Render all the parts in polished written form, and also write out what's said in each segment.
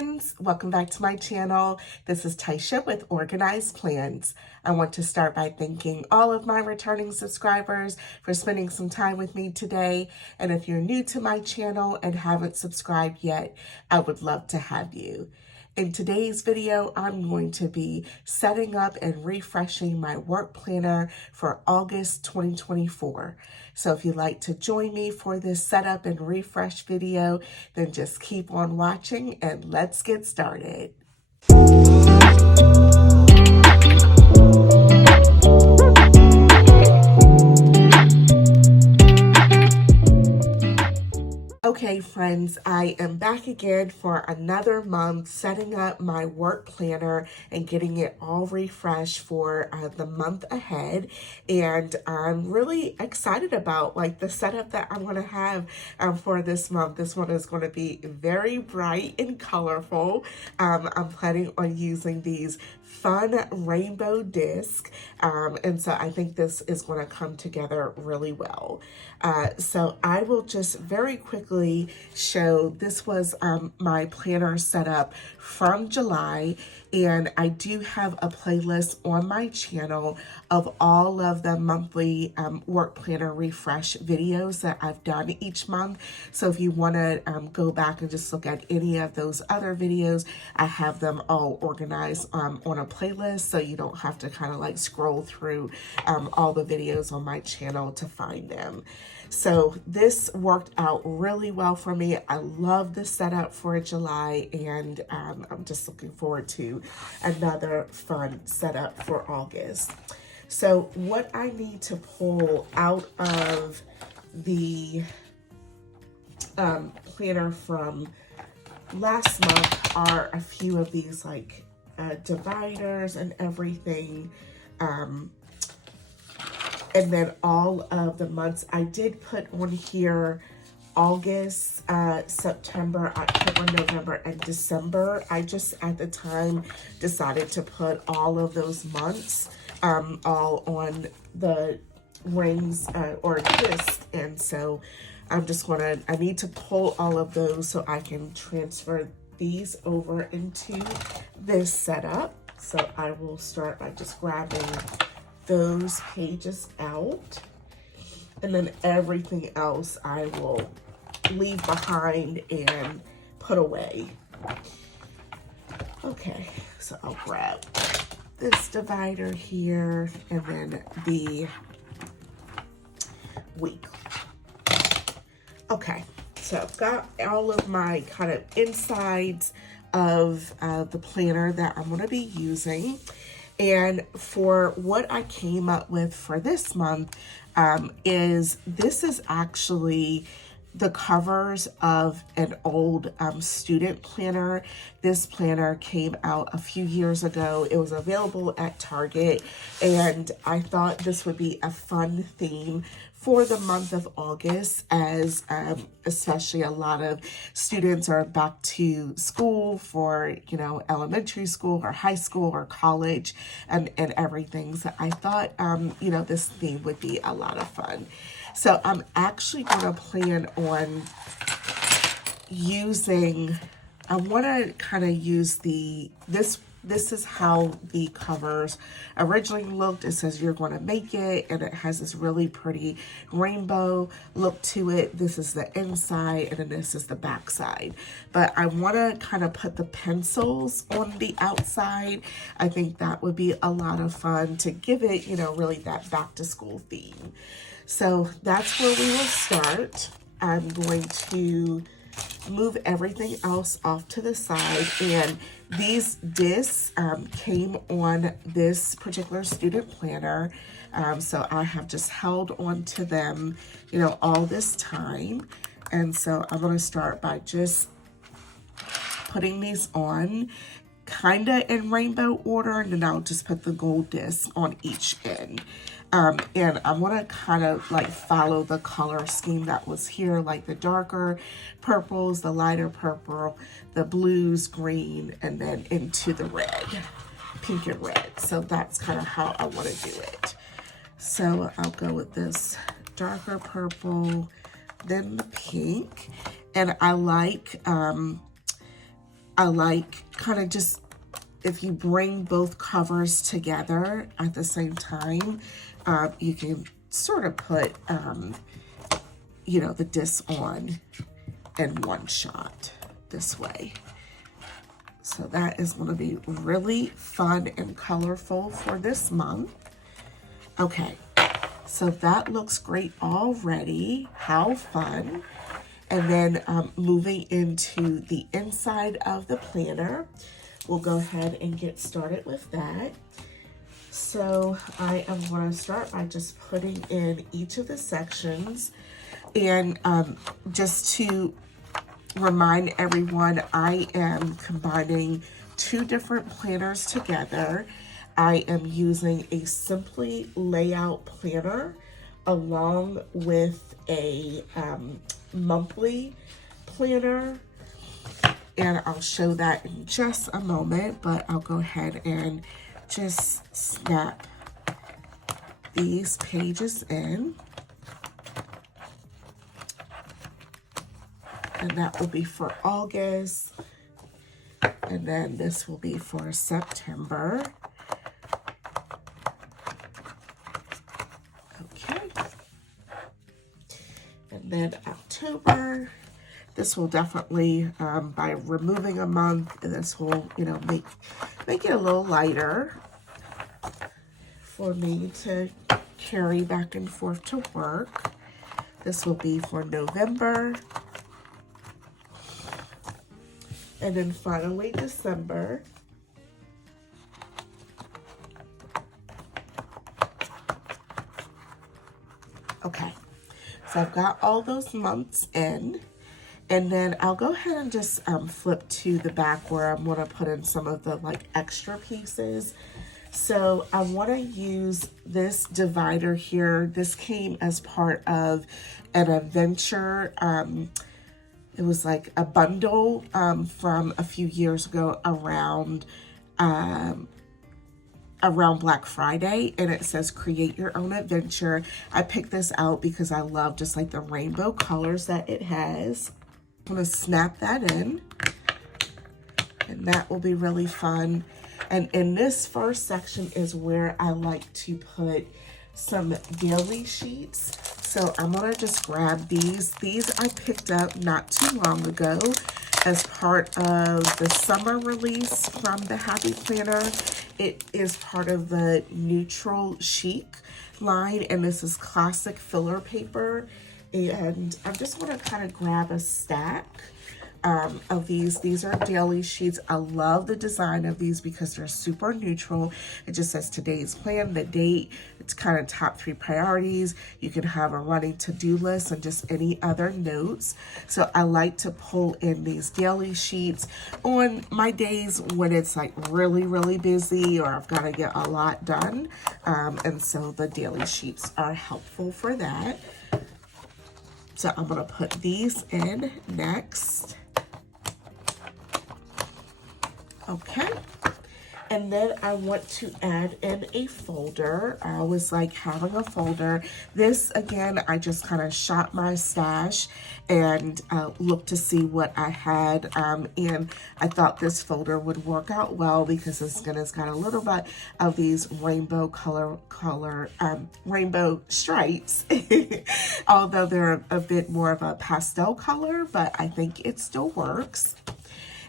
friends, welcome back to my channel. This is Taisha with Organized Plans. I want to start by thanking all of my returning subscribers for spending some time with me today. And if you're new to my channel and haven't subscribed yet, I would love to have you. In today's video, I'm going to be setting up and refreshing my work planner for August 2024. So if you'd like to join me for this setup and refresh video, then just keep on watching and let's get started. Okay, friends, I am back again for another month setting up my work planner and getting it all refreshed for the month ahead. And I'm really excited about the setup that I'm going to have for this month. This one is going to be very bright and colorful. I'm planning on using these fun rainbow discs. And so I think this is going to come together really well. So I will just very quickly show, this was my planner setup from July, and I do have a playlist on my channel of all of the monthly work planner refresh videos that I've done each month. So if you want to go back and just look at any of those other videos, I have them all organized on a playlist, so you don't have to kind of scroll through all the videos on my channel to find them. So this worked out really well for me. I love the setup for July, and I'm just looking forward to another fun setup for August. So what I need to pull out of the planner from last month are a few of these dividers and everything. And then all of the months, I did put on here August, September, October, November, and December. I just at the time decided to put all of those months all on the rings or disc. And so I'm just I need to pull all of those so I can transfer these over into this setup. So I will start by just grabbing those pages out, and then everything else I will leave behind and put away. Okay, so I'll grab this divider here and then the week. Okay, so I've got all of my kind of insides of the planner that I'm going to be using. And for what I came up with for this month this is actually the covers of an old student planner. This planner came out a few years ago. It was available at Target, and I thought this would be a fun theme for the month of August, as especially a lot of students are back to school for, elementary school or high school or college and everything. So I thought, this theme would be a lot of fun. So I'm actually going to plan on using, I want to kind of use this is how the covers originally looked. It says you're going to make it, and it has this really pretty rainbow look to it. This is the inside, and then this is the back side. But I want to kind of put the pencils on the outside. I think that would be a lot of fun to give it, really that back to school theme. So that's where we will start. I'm going to move everything else off to the side, and these discs came on this particular student planner, so I have just held on to them all this time. And so I'm going to start by just putting these on kind of in rainbow order, and then I'll just put the gold disc on each end. And I want to kind of follow the color scheme that was here, like the darker purples, the lighter purple, the blues, green, and then into the red, pink and red. So that's kind of how I want to do it. So I'll go with this darker purple, then the pink. And I like I like kind of just, if you bring both covers together at the same time, you can sort of put, you know, the disc on in one shot this way. So that is going to be really fun and colorful for this month. Okay, so that looks great already. How fun. And then moving into the inside of the planner, we'll go ahead and get started with that. So I am going to start by just putting in each of the sections. And just to remind everyone, I am combining two different planners together. I am using a Simply Layout planner along with a monthly planner, and I'll show that in just a moment, but I'll go ahead and just snap these pages in, and that will be for August, and then this will be for September. Okay, and then October. This will definitely, by removing a month, this will, you know, make it a little lighter for me to carry back and forth to work. This will be for November. And then finally December. Okay, so I've got all those months in. And then I'll go ahead and just flip to the back where I'm gonna put in some of the like extra pieces. So I wanna use this divider here. This came as part of an adventure. It was like a bundle from a few years ago around Black Friday, and it says create your own adventure. I picked this out because I love just like the rainbow colors that it has. I'm gonna snap that in, and that will be really fun. And in this first section is where I like to put some daily sheets. So I'm gonna just grab these. These I picked up not too long ago as part of the summer release from the Happy Planner. It is part of the Neutral Chic line, and this is classic filler paper. And I'm just gonna kind of grab a stack of these. These are daily sheets. I love the design of these because they're super neutral. It just says today's plan, the date. It's kind of top 3 priorities. You can have a running to-do list and just any other notes. So I like to pull in these daily sheets on my days when it's like really, really busy or I've got to get a lot done. And so the daily sheets are helpful for that. So I'm gonna put these in next. Okay, and then I want to add in a folder. I always like having a folder. This, again, I just kind of shop my stash and looked to see what I had, and I thought this folder would work out well because it's got a little bit of these rainbow rainbow stripes, although they're a bit more of a pastel color, but I think it still works.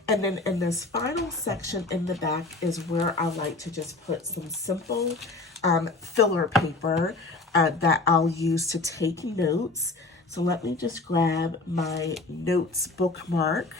And then in this final section in the back is where I like to just put some simple filler paper that I'll use to take notes. So let me just grab my notes bookmark.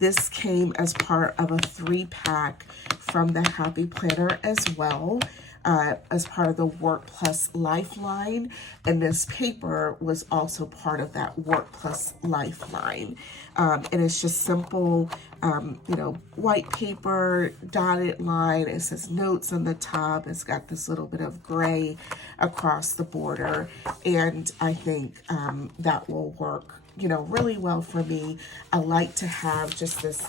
This came as part of a 3-pack from the Happy Planner as well. As part of the Work Plus Lifeline, and this paper was also part of that Work Plus Lifeline. And it's just simple, you know, white paper, dotted line. It says notes on the top. It's got this little bit of gray across the border, and I think that will work, you know, really well for me. I like to have just this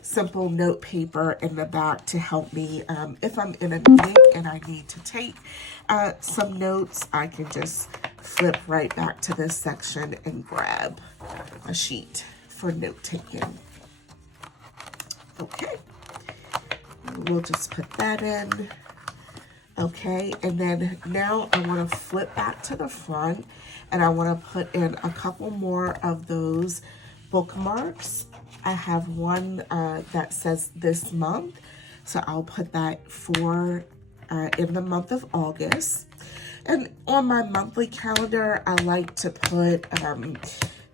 simple note paper in the back to help me if I'm in a meeting and I need to take some notes. I can just flip right back to this section and grab a sheet for note taking. Okay, we'll just put that in. Okay, and then now I want to flip back to the front, and I want to put in a couple more of those bookmarks. I have one that says this month, so I'll put that for in the month of August. And on my monthly calendar, I like to put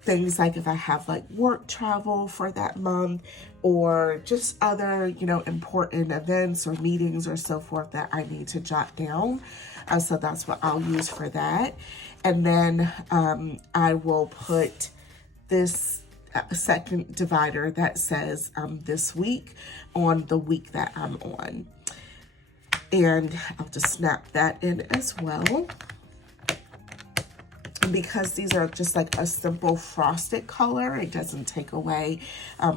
things like if I have like work travel for that month, or just other, you know, important events or meetings or so forth that I need to jot down. So that's what I'll use for that. And then I will put this second divider that says this week on the week that I'm on. And I'll just snap that in as well. Because these are just like a simple frosted color, it doesn't take away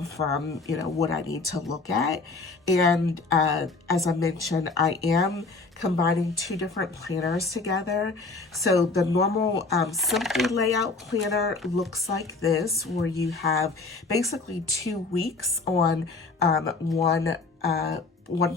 from, you know, what I need to look at. And as I mentioned, I am combining two different planners together. So the normal Simply Layout planner looks like this, where you have basically 2 weeks on one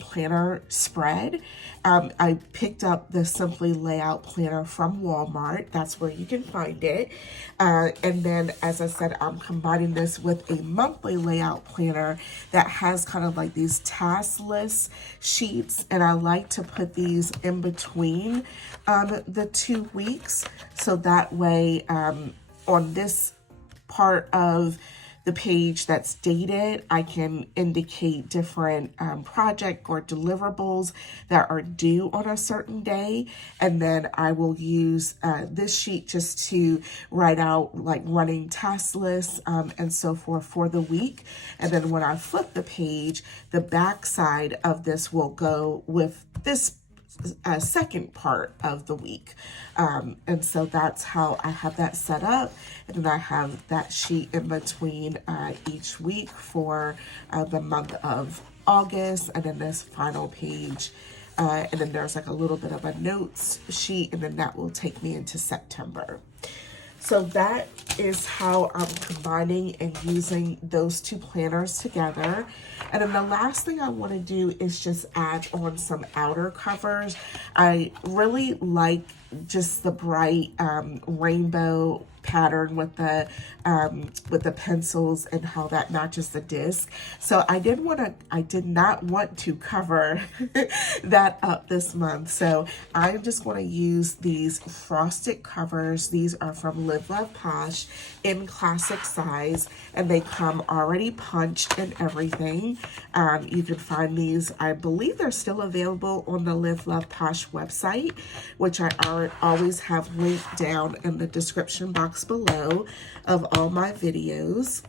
planner spread. I picked up the Simply Layout planner from Walmart. That's where you can find it. And then, as I said, I'm combining this with a monthly layout planner that has kind of like these task list sheets. And I like to put these in between the 2 weeks. So that way, on this part of the page that's dated, I can indicate different project or deliverables that are due on a certain day. And then I will use this sheet just to write out like running task lists and so forth for the week. And then when I flip the page, the back side of this will go with this second part of the week. And so that's how I have that set up. And then I have that sheet in between each week for the month of August, and then this final page. And then there's like a little bit of a notes sheet, and then that will take me into September. So that is how I'm combining and using those two planners together. And then the last thing I want to do is just add on some outer covers. I really like just the bright rainbow pattern with the pencils and how that matches the disc. So I did not want to cover that up this month. So I'm just going to use these frosted covers. These are from Live Love Posh in classic size, and they come already punched and everything. You can find these, I believe they're still available on the Live Love Posh website, which I always have linked down in the description box below of all my videos.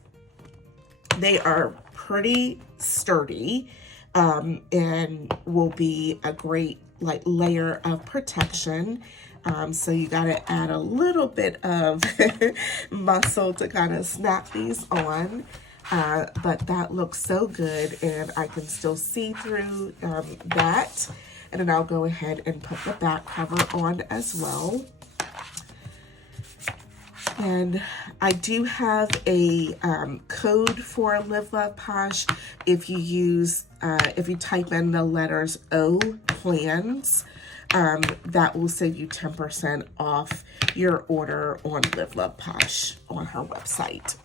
They are pretty sturdy and will be a great like layer of protection. So you got to add a little bit of muscle to kind of snap these on. But that looks so good, and I can still see through that. And then I'll go ahead and put the back cover on as well. And I do have a code for Live Love Posh. If you type in the letters OPLANS, that will save you 10% off your order on Live Love Posh on her website.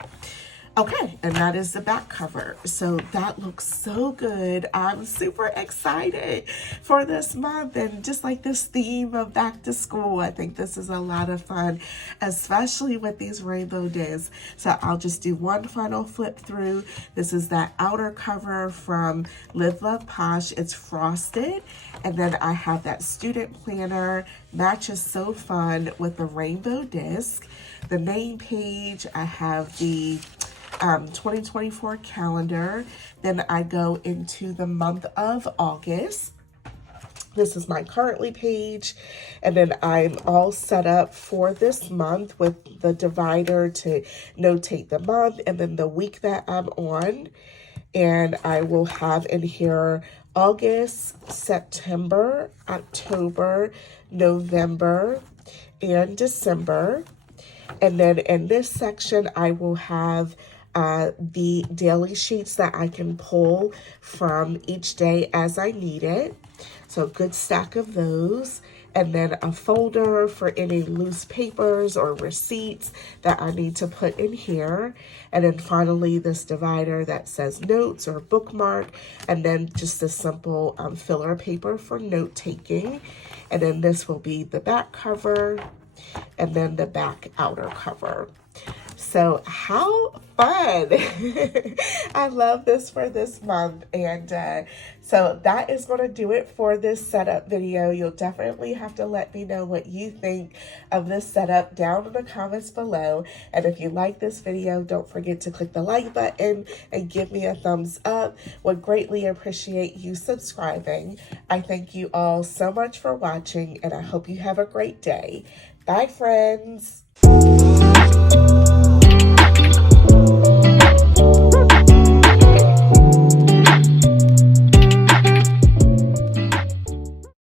Okay, and that is the back cover. So that looks so good. I'm super excited for this month, and just like this theme of back to school, I think this is a lot of fun, especially with these rainbow days. So I'll just do one final flip through. This is that outer cover from Live Love Posh. It's frosted, and then I have that student planner, matches so fun with the rainbow disc. The name page, I have the 2024 calendar. Then I go into the month of August. This is my currently page, and then I'm all set up for this month with the divider to notate the month and then the week that I'm on. And I will have in here August, September, October, November, and December. And then in this section, I will have the daily sheets that I can pull from each day as I need it. So a good stack of those. And then a folder for any loose papers or receipts that I need to put in here. And then finally this divider that says notes or bookmark. And then just a simple filler paper for note taking. And then this will be the back cover and then the back outer cover. So how fun. I love this for this month. And so that is going to do it for this setup video. You'll definitely have to let me know what you think of this setup down in the comments below. And if you like this video, don't forget to click the like button and give me a thumbs up. Would greatly appreciate you subscribing. I thank you all so much for watching, and I hope you have a great day. Bye, friends.